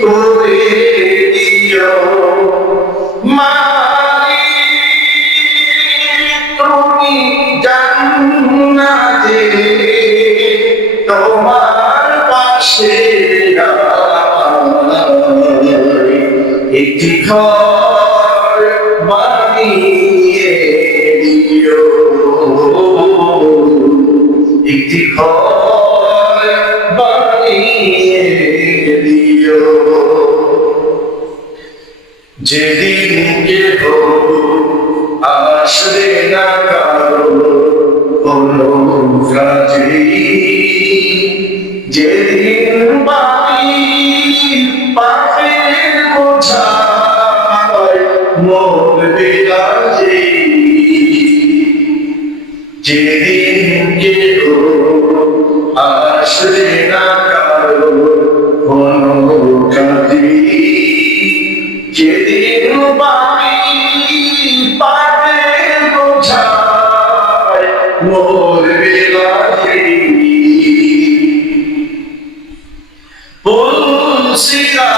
করে দিও মালিক তুমি জান্নাতে তোমার পাশে একটি ঘর বানিয়ে দিও একটি ঘর বানিয়ে দিও যেদিন কেহ আসবে না কারো কোনো কাজে যেদিন বাড়ি পাপের বোঝায় মরবে কাজে যেদিন কেহ আসবে না কারো কোনো কাজে যেদিন বাড়ি পাপের বোঝায় মরবে কাজে পুলসিরা